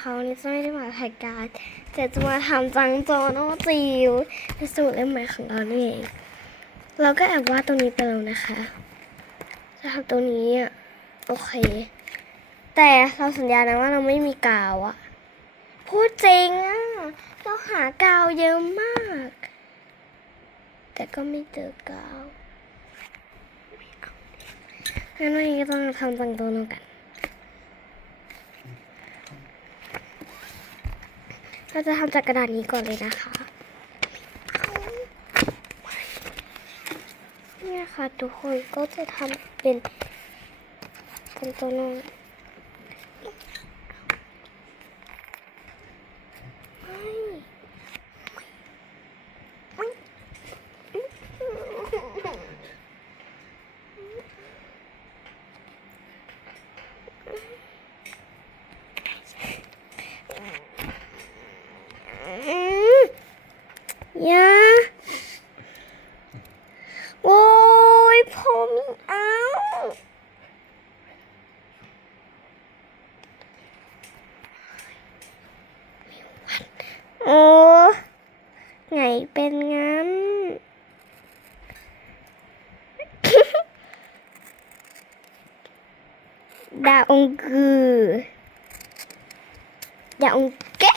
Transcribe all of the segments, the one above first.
นะคะวันนี้จะไม่ได้มาถ่ายการแต่จะมาทำจังโจโนจิวในสมุดเล่มใหม่ของเรานี่เองเราก็แอบวาดตรงนี้ไปแล้วนะคะ จะทำตรงนี้อะโอเค แต่เราสัญญานะว่าเราไม่มีกาวอะพูดจริงอะเราหากาวเยอะมาก แต่ก็ไม่เจอกาวงั้นวันนี้ก็ต้องทำจังโจนกัน เราจะทำจากกระดาษนี้ก่อนเลยนะคะเนี่ยค่ะทุกคนก็จะทำเป็นเป็นตัวนึงไม่ไม่อืมอย่าโอ้ยผมไม่เอา โอ้ไงเป็นงั้น ดาองกือดาองเกะ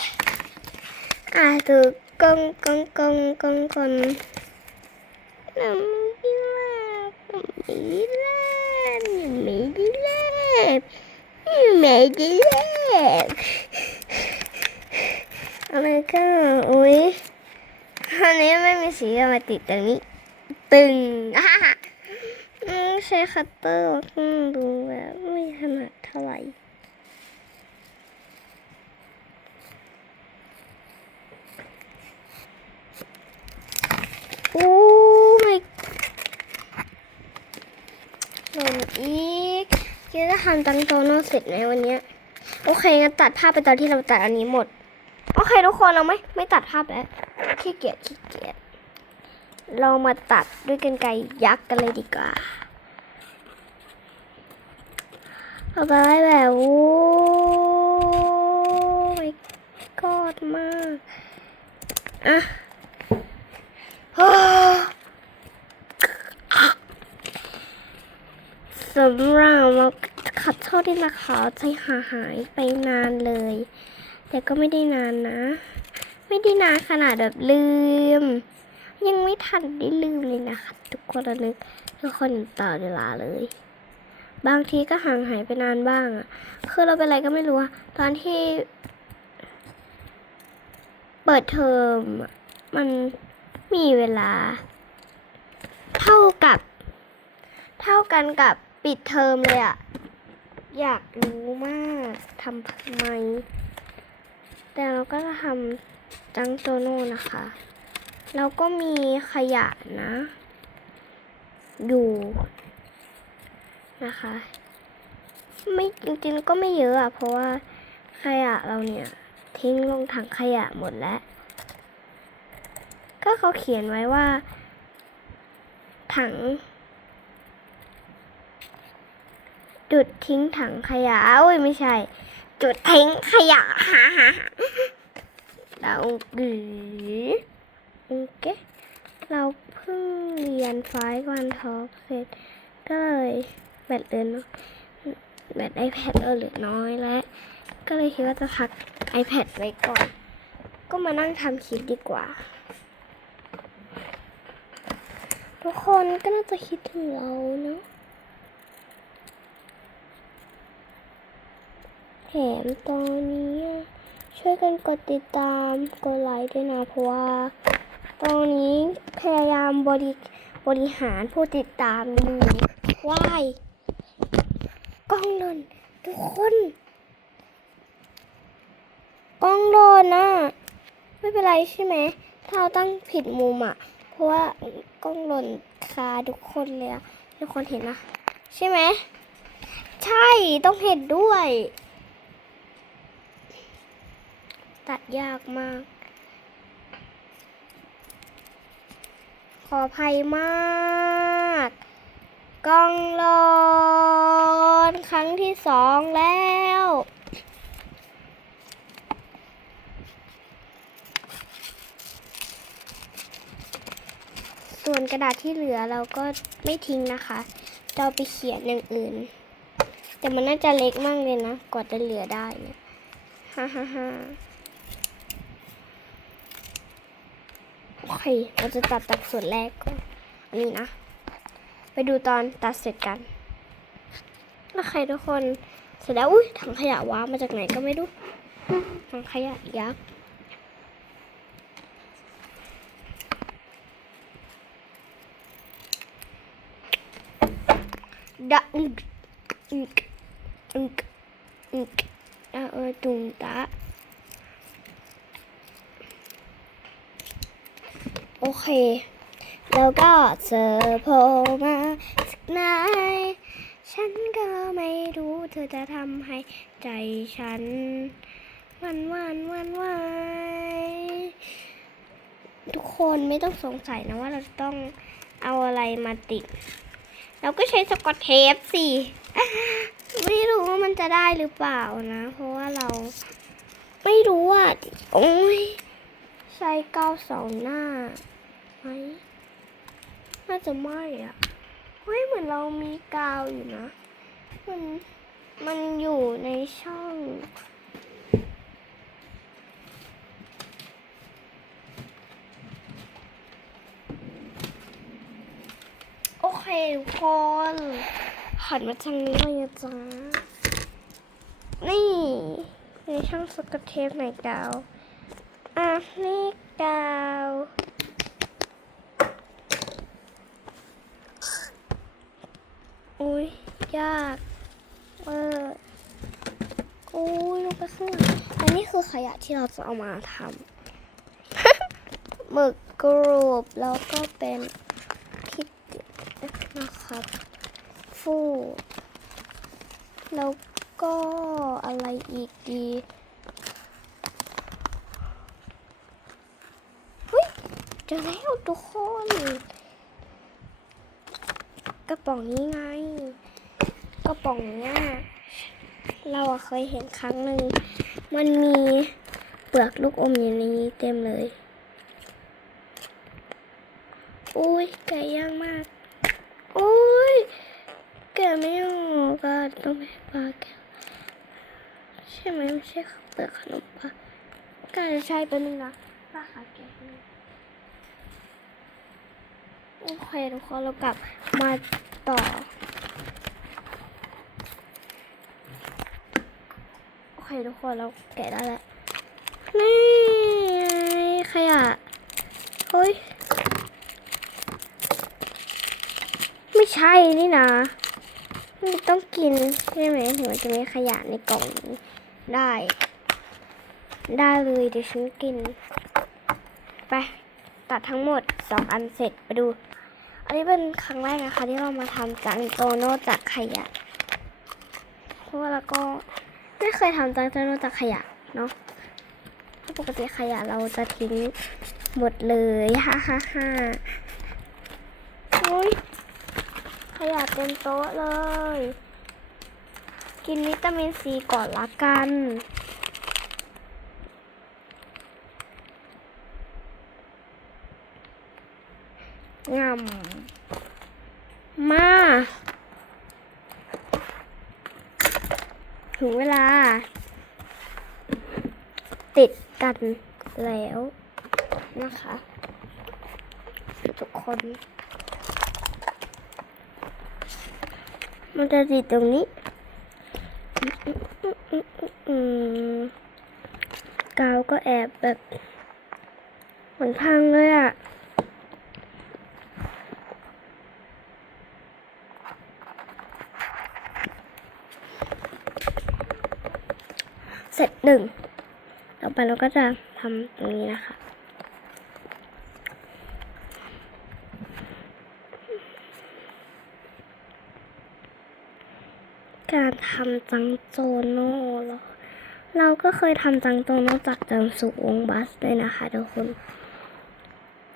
อะถูกกงกงกงกงกงน้ำไม่ได้แลบไม่ได้แลบไม่ได้แลบอะไรก็อุ้ยอันนี้ไม่มีสีมาติดตรงนี้ ตึงอะอืมใช้คัตเตอร์อืมดูแบบไม่ถนัด ท่าไหร่โอ้ไม่หล่นอีกคิดจะทำตังโตโน่เสร็จไหมวันนี้โอเคงั้นตัดภาพไปตอนที่เราตัดอันนี้หมด โอเคทุกคนเราไม่ไม่ตัดภาพแล้วขี้เกียจขี้เกียจเรามาตัดด้วยกันไกรยักษ์กันเลยดีกว่า เราได้แบบโอ้ยกอดมากอะโอ้สำหรับเราขัดโทษด้วยนะคะใจหาหายไปนานเลย แต่ก็ไม่ได้นานนะ ไม่ได้นานขนาดแบบลืม ยังไม่ทันได้ลืมเลยนะคะ ทุกคนนึกทุกคนต่อเวลาเลย บางทีก็ห่างหายไปนานบ้างอะคือเราเป็นอะไรก็ไม่รู้อะตอนที่ เปิดเทอมมันมีเวลา เท่ากับ เท่ากันกับปิดเทอมเลยอะอยากรู้มากทำทำไม แต่เราก็ทำจังโจโน่นะคะแล้วก็มีขยะนะ อยู่ นะคะ ไม่จริงๆก็ไม่เยอะอะเพราะว่าขยะเราเนี่ย ทิ้งลงถังขยะหมดแล้ว ก็เขาเขียนไว้ว่า ถัง จุดทิ้งถังขยะโอ้ยไม่ใช่ จุดทิ้งขยะฮ่าฮ่าเรากือโอเคเราเพิ่งเรียนไฟวันทอกเสร็จก็เลย แบตเหลือนแบต iPad เราเหลือน้อยแล้ว ก็เลยคิดว่าจะพัก iPad ไว้ก่อน ก็มานั่งทำคลิปดีกว่า ทุกคนก็น่าจะคิดถึงเราเนาะแถมตอนนี้ช่วยกันกดติดตาม กดไลค์ด้วยนะ เพราะว่า ตอนนี้พยายามบริบริหารผู้ติดตามอยู่ว้าย กล้องหล่นทุกคนกล้องหล่นนะไม่เป็นไรใช่ไหมถ้าเราตั้งผิดมุมอะ เพราะว่ากล้องหล่นคาทุกคนเลยอะทุกคนเห็นนะใช่ไหมใช่ต้องเห็นด้วย ตัดยากมาก ขออภัยมาก กองรอนครั้งที่สองแล้ว ส่วนกระดาษที่เหลือเราก็ไม่ทิ้งนะคะ เราไปเขียนอย่างอื่น แต่มันน่าจะเล็กมากเลยนะ กว่าจะเหลือได้ฮ่าฮ่าฮ่าโอเคเราจะตัดจากส่วนแรกก่อนนี่นะ ไปดูตอนตัดเสร็จกันโอเครทุกคนเสร็จแล้วอุ้ยถังขยะว้ามาจากไหนก็ไม่รู้ถังขยะยักษ์ดะอึกอึกอึกอึกดะเออตุงตะโอเค แล้วก็เจอโผล่มาจากไหนฉันก็ไม่รู้เธอจะทำให้ใจฉันวันวันวันไหวทุกคนไม่ต้องสงสัยนะว่าเราจะต้องเอาอะไรมาติด เราก็ใช้สกอตเทปสิ ไม่รู้ว่ามันจะได้หรือเปล่านะ เพราะว่าเราไม่รู้อะ โอ้ยใช้กาสองหน้าไหม น่าจะไม่อะ เฮ้ย เหมือนเรามีกาวอยู่นะ มัน มันอยู่ในช่องโอเคทุกคนหันมาทางนี้เลยนะจ๊ะ นี่ในช่องสกเทปไหนกาว อะ นี่กาว อุ้ ยากเอออุ้ยลงไปข้างหลังอันนี้คือขยะที่เราจะเอามาทำหมึกกรูบแล้วก็เป็นพริกนะครับฟูแล้วก็อะไรอีกดีเฮ้ยเจอแล้วทุกคน กระป๋องนี้ไง กระป๋องเนี้ยเราอะเคยเห็นครั้งหนึ่ง มันมีเปลือกลูกอมอยู่ในนี้เต็มเลย อุ้ยแกะยากมาก อุ้ยแกะไม่ออกก็ต้องไปปลาแกะใช่ไหมไม่ใช่เปลือกขนมปังก็จะใช่เป็นงนะป้าขาแกะให้โอเคทุกคนเรากลับมาต่อ โอเค ทุกคนเราแกะได้แล้ว นี่ขยะเฮ้ย ไม่ใช่นี่นะมันต้องกินใช่ไหมถึงมันจะมีขยะในกล่องได้ ได้เลยเดี๋ยวฉันกิน ไปตัดทั้งหมดสองอันเสร็จไปดู อันนี้เป็นครั้งแรกนะคะ ที่เรามาทำจังโตโน่จากขยะเพราะว่าเราก็ ไม่เคยทำจังโตโน่จากขยะเนาะเพราปกติขยะเราจะทิ้งหมดเลยฮ่าฮ่าฮ่าโอ้ยขยะเต็มโต๊ะเลย กินวิตามินซีก่อนละกันงำมา ถึงเวลา ติดกันแล้วนะคะ ทุกคน มันจะติดตรงนี้กาวก็แอบแบบเหมือนพังเลยอะสร็จ หนึ่งต่อไปเราก็จะทำตรงนี้นะคะการทำจังโจโน่เรอเราก็เคยทำจังโจโน่จากจังสุวงบัสด้วยนะคะทุกคน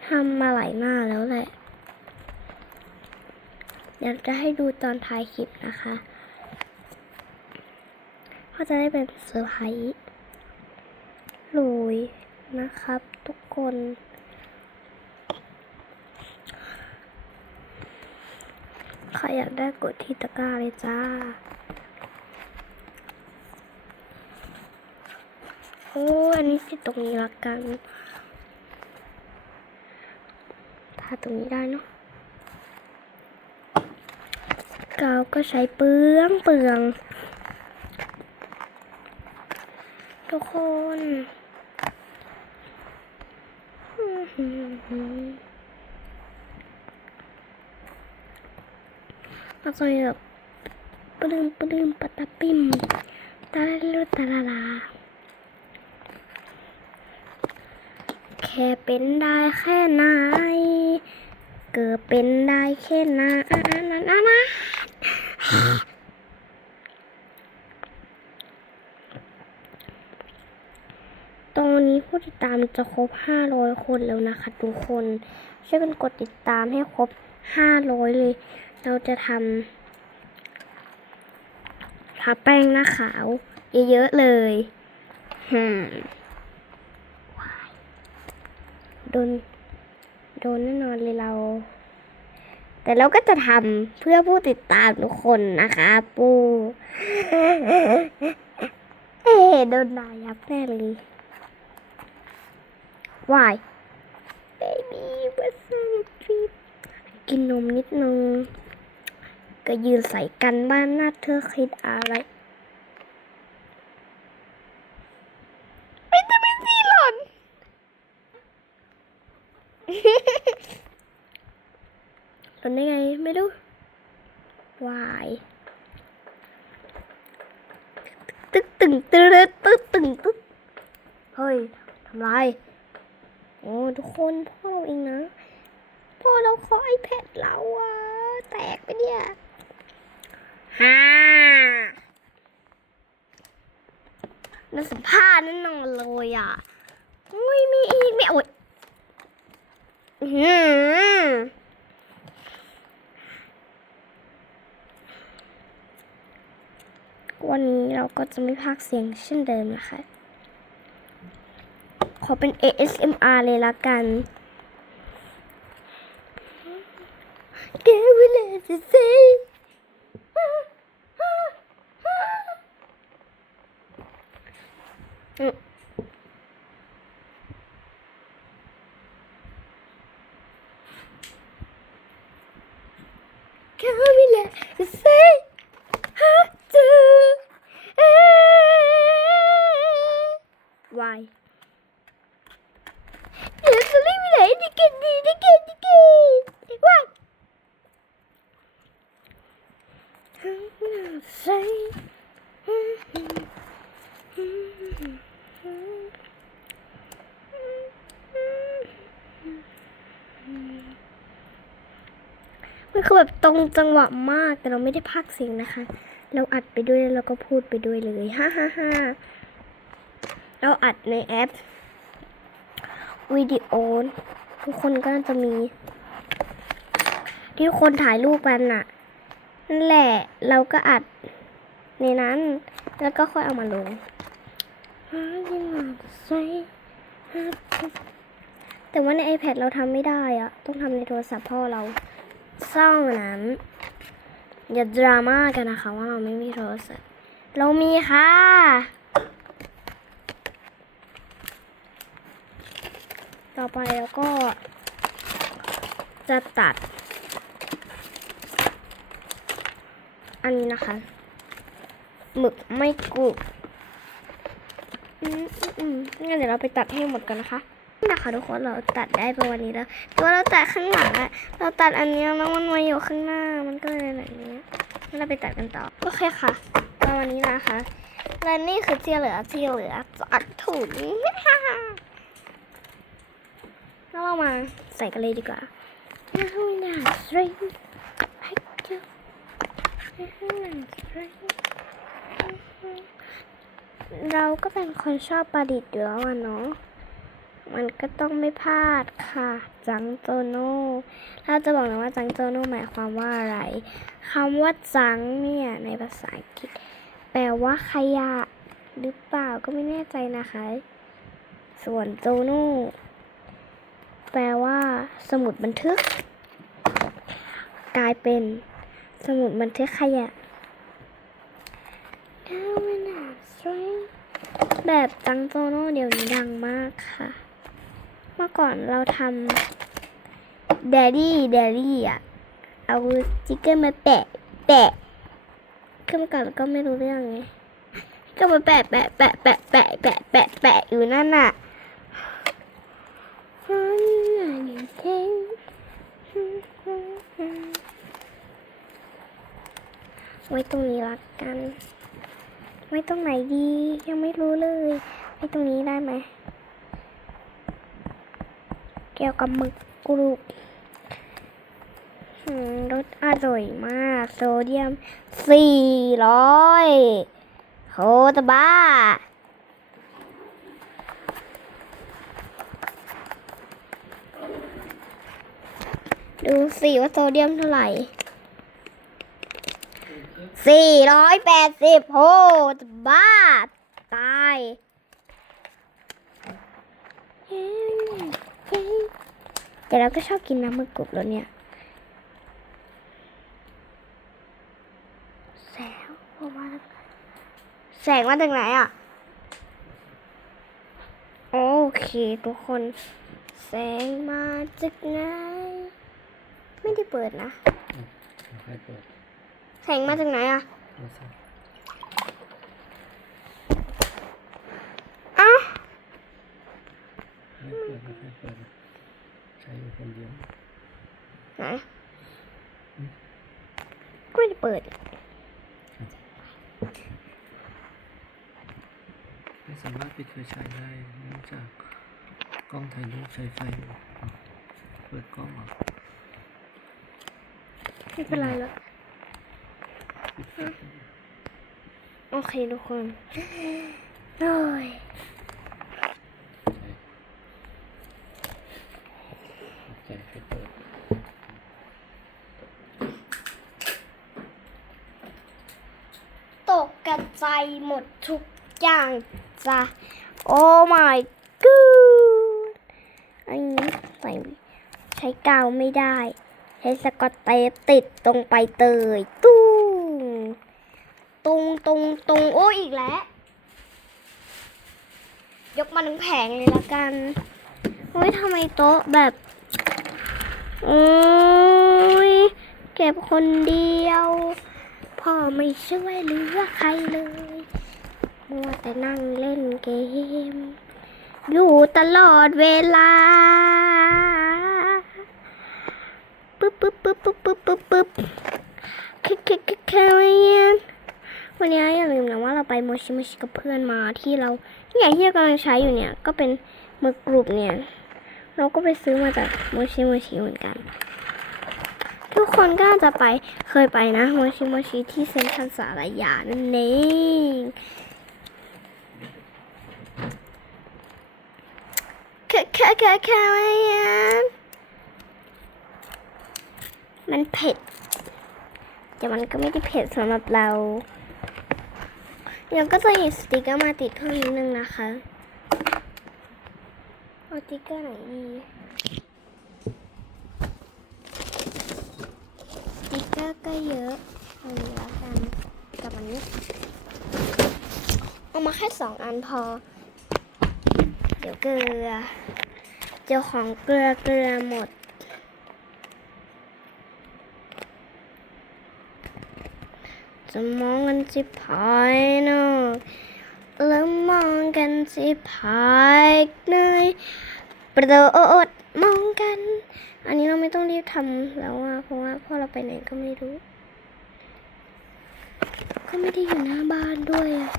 ทำมาหลายหน้าแล้วแหละ เดี๋ยวจะให้ดูตอนท้ายคลิปนะคะ ก็จะได้เป็นเซอร์ไพรส์เลยนะครับทุกคน ใครอยากได้กดที่ตะกร้าเลยจ้าโอ้อันนี้ติดตรงนี้ละกันถ้าตรงนี้ได้เนาะกาวก็ใช้เปลืองเปลือง ทุกคนเราจะแบบปลื้มปลื้มปะตะปิมตาลาลุตาลาลาแค่เป็นได้แค่ไหนเกิดเป็นได้แค่ไหนนะนะนะตอนนี้ ผู้ติดตามจะครบ 500 คนแล้วนะคะทุกคน ช่วยกันกดติดตามให้ครบ 500 เลย เราจะทำทาแป้งหน้าขาว เยอะๆเลยหืมโดน โดนแน่นอนเลยเรา แต่เราก็จะทำเพื่อผู้ติดตามทุกคนนะคะ ปูเอ๊โดนด่ายับแน่เลย วาย baby what's up trip กินนมนิดนึง ก็ยืนใส่กันบ้านหน้าเธอคิดอะไรวิตามินซีหล่นหล่นได้ไงไม่รู้วายตึกตึงตึ๊ดตึ๊ดตึงตึ๊ดเฮ้ยทำไรโอ้ ทุกคนพ่อเราเองนะ พ่อเราขอไอแพดเราอะแตกไปเนี่ยฮ่าน่าสัมภาษณ์แน่นอนเลยอะอุ้ยมีอีกไม่โอ๊ยอื้อหือวันนี้เราก็จะไม่พากเสียงเช่นเดิมนะคะ ขอเป็น ASMR เลยละกันแกเวลาจะเซ่แกเวลาจะเซ่ฮะเจอเอ๊ะ Why? เดี๋ยวจะรีบไปไหนดิเกนดีดิเกนดิเกนว้ายใส่มันคือแบบตร งจังหวะมากแต่เราไม่ได้พากเสียงนะคะ เราอัดไปด้วยแล้วเราก็พูดไปด้วยเลยฮ่าฮ่าฮ่าเราอัดในแอปวิดีโอทุกคนก็น่าจะมี ที่ทุกคนถ่ายรูปกันน่ะนั่นแหละเราก็อัดในนั้น แล้วก็ค่อยเอามาลงแต่ว่าใน iPad เราทำไม่ได้อะต้องทำในโทรศัพท์พ่อเรา ซ่องนั้น อย่าดราม่ากันนะคะว่าเราไม่มีโทรศัพท์เรามีค่ะต่อไปแล้วก็ จะตัด อันนี้นะคะ หมึกไม่กรุบงั้นเดี๋ยวเราไปตัดให้หมดกันนะคะ นี่นะคะทุกคนเราตัดได้ประมาณนี้แล้วตัวเราตัดข้างหลังอะเราตัดอันนี้แล้วมันมาอยู่ข้างหน้ามันก็เลยแบบนี้เราไปตัดกันต่อโอเคค่ะประมาณนี้นะคะและนี่คือที่เหลือที่เหลือจากถุงแล้วเรามาใส่กันเลยดีกว่าน้ำหนักสตริงให้เกี่ยวน้ำหนักสตริงเราก็เป็นคนชอบประดิษฐ์อยู่แล้วอะเนาะ มันก็ต้องไม่พลาดค่ะ จังโจโน่เราจะบอกนะว่าจังโจโน่หมายความว่าอะไรคำว่าจังเนี่ยในภาษาอังกฤษ แปลว่าขยะหรือเปล่าก็ไม่แน่ใจนะคะ ส่วนโจโน่แปลว่าสมุดบันทึก กลายเป็นสมุดบันทึกขยะ แบบจังโจโน่เดี๋ยวนี้ดังมากค่ะ เมื่อก่อนเราทำ Daddy Daddy อะ เอาสติกเกอร์มาแปะ แปะขึ้นมาก่อนแล้วก็ไม่รู้เรื่องไง ก็มาแปะแปะแปะแปะแปะแปะแปะแปะอยู่นั่นน่ะไว้ตรงนี้ละกัน ไว้ตรงไหนดี ยังไม่รู้เลย ไว้ตรงนี้ได้ไหม เกี่ยวกับหมึกกรุบรสอร่อยมาก โซเดียมสี่ร้อยโหตะบ้า ดูสิว่าโซเดียมเท่าไหร่สี่ร้อยแปดสิบโหจะบ้า ตาย แต่เราก็ชอบกินน้ำหมึกกรุบแล้วเนี่ยแสงออกมาจากไหนแสงมาจากไหนอะ โอเคทุกคน แสงมาจากไหน ไม่ได้เปิดนะให้เปิดแสงมาจากไหนอะโทรศัพท์อะ ไม่เปิดไม่ให้ เปิดนะใช้อยู่คนเดียวไหนก็ไม่ได้เปิดไม่สามารถปิดไฟฉายได้เนื่องจากกล้องถ่ายรูปใช้ไฟอยู่เปิดกล้องเหรอไม่เป็นไรแล้วโอเคทุกคนโอ้ย ใจให้เปิด ตกกระจาย หมดทุกอย่างจ้ะโอ้ my god อันนี้ใส่ใช้กาวไม่ได้ ใช้สกอตเทปติดตรงไปเตยตุ้งตรงตรงตรงโอ้อีกแล้ว ยกมาทั้งแผงเลยละกันโอ้ยทำไมโต๊ะแบบโอ้ยเก็บคนเดียว พ่อไม่ช่วยเหลือใครเลยมัวแต่นั่งเล่นเกม อยู่ตลอดเวลาปึ๊บปึ๊บปึ๊บปึ๊บปึ๊บปึ๊บปึ๊บคิกคิคิกคิกวันนี้อย่าลืมนะว่าเราไปโมชิโมชิกับเพื่อนมาที่เราเนี่ยที่เรากำลังใช้อยู่เนี่ย ก็เป็นมึกกรุบเนี่ย เราก็ไปซื้อมาจากโมชิโมชิเหมือนกัน ทุกคนก็จะไปเคยไปนะโมชิโมชิที่เซ็นทรัลสารยานั่นเองค่ะค่ะค่ะค่ะมันเผ็ด แต่มันก็ไม่ได้เผ็ดสำหรับเราเดี๋ยวก็จะเห็นสติกเกอร์มาติดเพิ่มนิดนึงนะคะ เอาสติกเกอร์ไหนดี สติ๊กเกอร์ก็เยอะเอานี้แล้วกันกับอันนี้เอามาแค่สองอันพอ เดี๋ยวเกลือ เจ้าของเกลือเกลือหมดจะมองกันสิภายนอกแล้วมองกันสิภายในประโดดมองกัน อันนี้เราไม่ต้องรีบทำแล้วอะเพราะว่าพ่อเราไปไหนก็ไม่รู้ ก็ไม่ได้อยู่หน้าบ้านด้วยอะ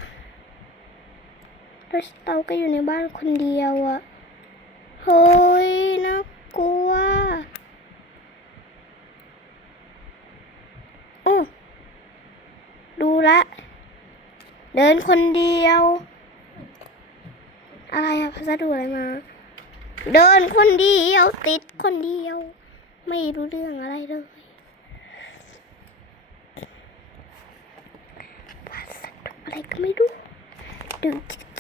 แล้วเราก็อยู่ในบ้านคนเดียวอะเฮ้ยน่ากลัวโอ้ดูละ เดินคนเดียว อะไรอะพัสดุอะไรมา เดินคนเดียวติดคนเดียว ไม่รู้เรื่องอะไรเลยภาษาอะไรก็ไม่รู้ดู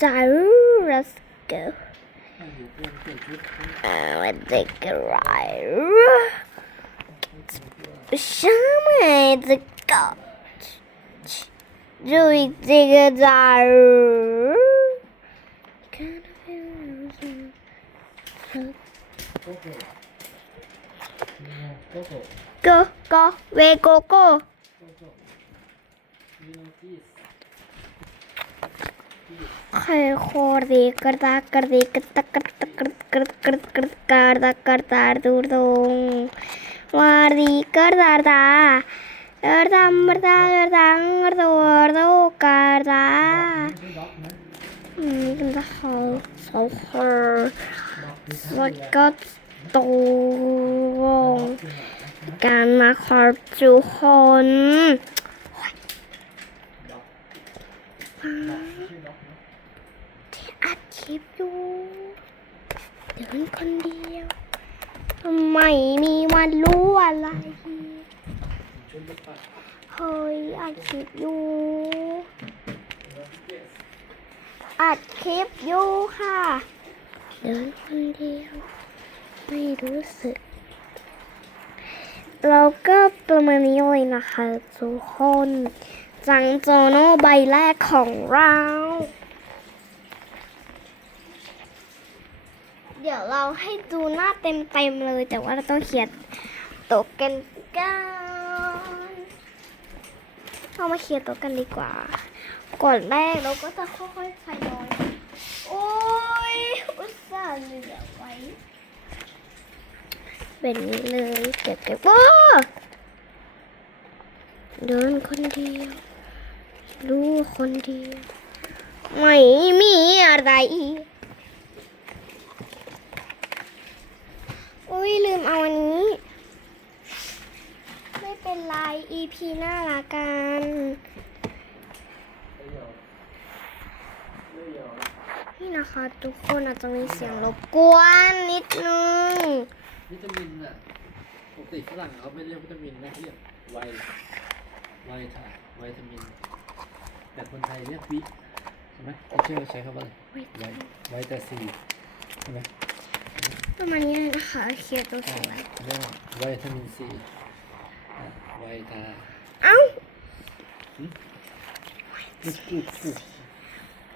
จ้า let's go วันเด็กอะไรช่าไม่จะกอดดูอีกทีกจ้า นติส Khore karda karde karda karda karda karda karda karda karda durdung. Wardi karda da. Karda marda karda karda warda karda. ไม่ด็อกนะ Hmm, the whole so her. ด็อกคือแล้วก็ ตรงการมาขอทุกคนด็อกชื่อัดคลิปอยู่เดินคนเดียวทำไมมีวันรู้อะไรเฮ้ยอัดคลิปอยู่อัดคลิปอยู่ค่ะ เดินคนเดียว ไม่รู้สึก เราก็ประมาณนี้เลยนะคะทุกคน จังโจโน่ใบแรกของเรา เดี๋ยวเราให้ดูหน้าเต็มๆเลย แต่ว่าเราต้องเขียนต๊ะกันกันเรามาเขียนต๊ะกันดีกว่า ก่อนแรกเราก็จะค่อยๆใส่น้อย โอ้ยอุตส่าห์เหลือไว้ แบบนี้เลยเก็บเก็บว้าเดินคนเดียว รู้คนเดียว ไม่มีอะไรอุ้ยลืมเอาอันนี้ ไม่เป็นไร EP หน้าละกันนี่นะคะ ทุกคนอาจจะมีเสียงรบกวนนิดนึง วิตามินอะปกติฝรั่งเขาไม่เรียกวิตามินนะเขาเรียกไวไวท่าไวทามิน แต่คนไทยเรียกวิใช่ไหมเขาเชื่อใช้คำว่าอะไรไวไวตาซีใช่ไหมประมาณนี้เลยนะคะเขียนตัวสวยเรียกว่าไวทามินซีอะไวตาเอ้าลูกกูกู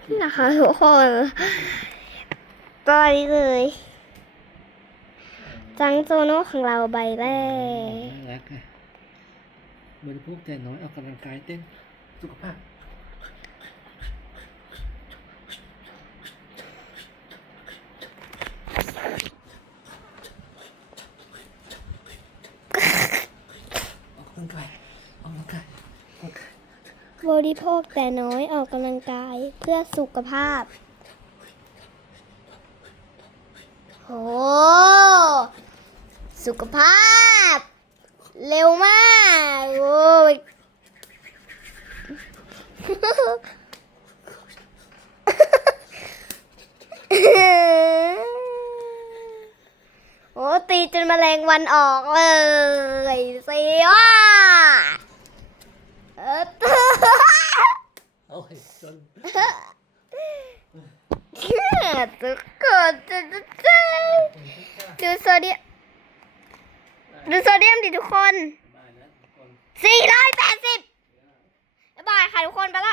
นี่นะคะทุกคนตอนนี้เลย จังโจโน่ของเราใบแรกน่ารักอะบริโภคแต่น้อยออกกำลังกายเต้นสุขภาพ ออกกำลังกายออกกำลังกายออกกำลังกายบริโภคแต่น้อยออกกำลังกายเพื่อสุขภาพ โห สุขภาพ เร็วมาก โอ้ยโอ้ตีจนแมลงวันออกเลยสิว่าเออโอ้ยจนทุกคนจะจะจะดูโซเดียม ดูโซเดียมดิทุกคนมาแล้วทุกคน 480 บ๊ายบายค่ะทุกคนไปละ